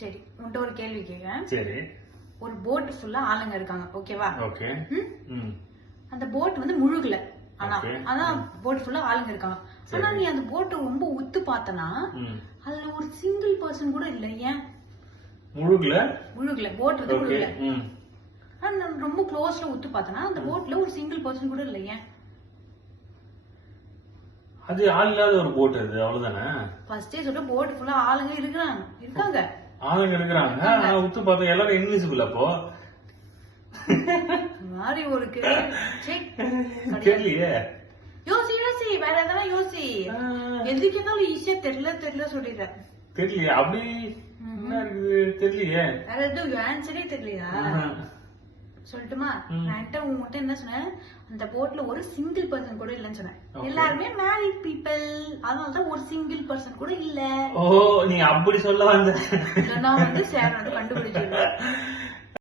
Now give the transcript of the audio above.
சரி உன்கிட்ட ஒரு கேள்வி கேக்குறேன். சரி. ஒரு போட் ஃபுல்லா ஆளுங்க இருக்காங்க, ஓகேவா? ஓகே. அந்த போட் வந்து முழுகல, ஆனா Okay. ஆனா போட் ஃபுல்லா ஆளுங்க இருக்காங்க. ஆனா நீ அந்த போட்டை ரொம்ப உத்து பார்த்தனா அதுல ஒரு சிங்கிள் பர்சன் கூட இல்ல. ஏன் முழுகல? முழுகல, போட் வந்து ஓகே. முழுகல. ஆனா நான் ரொம்ப க்ளோஸ்ல உத்து பார்த்தனா அந்த போட்ல ஒரு சிங்கிள் பர்சன் கூட இல்ல. ஏன்? அது ஆள் இல்லாத ஒரு போட் அது, அவ்வளவுதானே? ஃபர்ஸ்டே சொல்ற போட் ஃபுல்லா ஆளுங்க இருக்காங்க. ஆளுங்க இருக்கிறாங்க, ஆனா உத்து பார்த்தா எல்லாரும் இன்விசிபிள். அப்போ மாதிரி ஒரு தெரியலையே. யோசி யோசி, வேற எதனா யோசி. எதுக்கு இருந்தாலும் ஈஸியா தெரியல சொல்லிடுற. தெரியலையே, அப்படி என்ன இருக்குது தெரியலையே. வேற எதுவும் ஆன்சரே தெரியலையா? சொல்லட்டுமா? நான் உங்ககிட்ட என்ன சொன்னேன், அந்த போட்ல ஒரு சிங்கிள் பர்சன் கூட இல்லன்னு சொன்னேன். எல்லாருமே மேரிட் பீப்பிள், அதனாலதான் ஒரு சிங்கிள் பர்சன் கூட இல்ல. ஓ, நீ அப்படி சொல்ல வந்த. நான் வந்து சேர் வந்து கண்டுபிடிச்சிருக்கேன்.